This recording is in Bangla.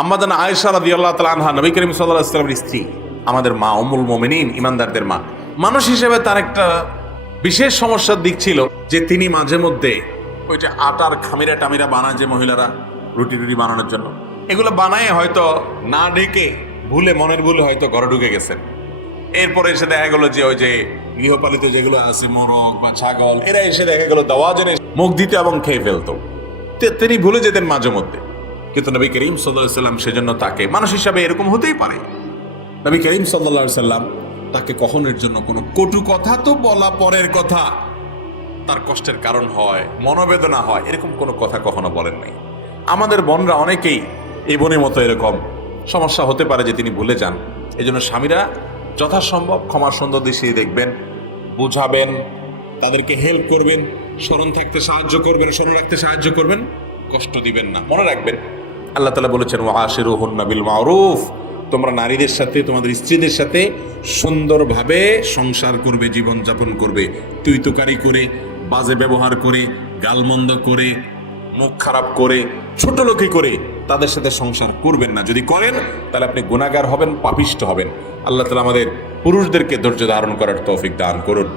আম্মা জান আয়েশা রাদিয়াল্লাহু তাআলা আনহা, নবী করিম সাল্লাল্লাহু আলাইহি ওয়াসাল্লামের স্ত্রী, আমাদের মা উম্মুল মুমিনিন, ইমানদারদের মা। মানুষ হিসেবে তার একটা বিশেষ সমস্যার দিক ছিল যে তিনি মাঝে মধ্যে ওই যে আটার খামিরা টামিরা বানায় যে মহিলারা রুটি রুটি বানানোর জন্য, এগুলো বানায় হয়তো না ঢেকে ভুলে, মনের ভুলে হয়তো ঘরে ঢুকে গেছেন। এরপরে এসে দেখা গেল যে ওই যে গৃহপালিত যেগুলো আছে মোরগ বা ছাগল, এরা এসে দেখা গেল দাওয়া জেনে মুখ দিতে এবং খেয়ে ফেলতো। তিনি ভুলে যেতেন মাঝে মধ্যে। কিন্তু নবী করিম সাল্লাল্লাহু আলাইহি সাল্লাম সেজন্য তাকে, মানুষ হিসাবে এরকম হতেই পারে, নবী করিম সাল্লাল্লাহু আলাইহি সাল্লাম তাকে কখনোর জন্য কোনো কটু কথা তো বলা পরের কথা, তার কষ্টের কারণ হয়, মনোবেদনা হয়, এরকম কোনো কথা কখনো বলেন নাই। আমাদের বোনরা অনেকেই এই বোনের মতো এরকম সমস্যা হতে পারে যে তিনি ভুলে যান। এই জন্য স্বামীরা যথাসম্ভব ক্ষমার সুন্দর দৃষ্টি দেখবেন, বুঝাবেন, তাদেরকে হেল্প করবেন, স্মরণ থাকতে সাহায্য করবেন, স্মরণ রাখতে সাহায্য করবেন, কষ্ট দিবেন না। মনে রাখবেন আল্লাহ তাআলা বলেছেন ওয়াশিরুহুন্না বিল মারুফ, তোমরা নারীদের সাথে, তোমাদের স্ত্রীদের সাথে সুন্দরভাবে সংসার করবে, জীবনযাপন করবে। তুই তুকারি করে, বাজে ব্যবহার করে, গালমন্দ করে, মুখ খারাপ করে, ছোট লোকি করে তাদের সাথে সংসার করবেন না। যদি করেন তাহলে আপনি গুনাহগার হবেন, পাপিষ্ঠ হবেন। আল্লাহ তাআলা আমাদের পুরুষদেরকে ধৈর্য ধারণ করার তৌফিক দান করুন।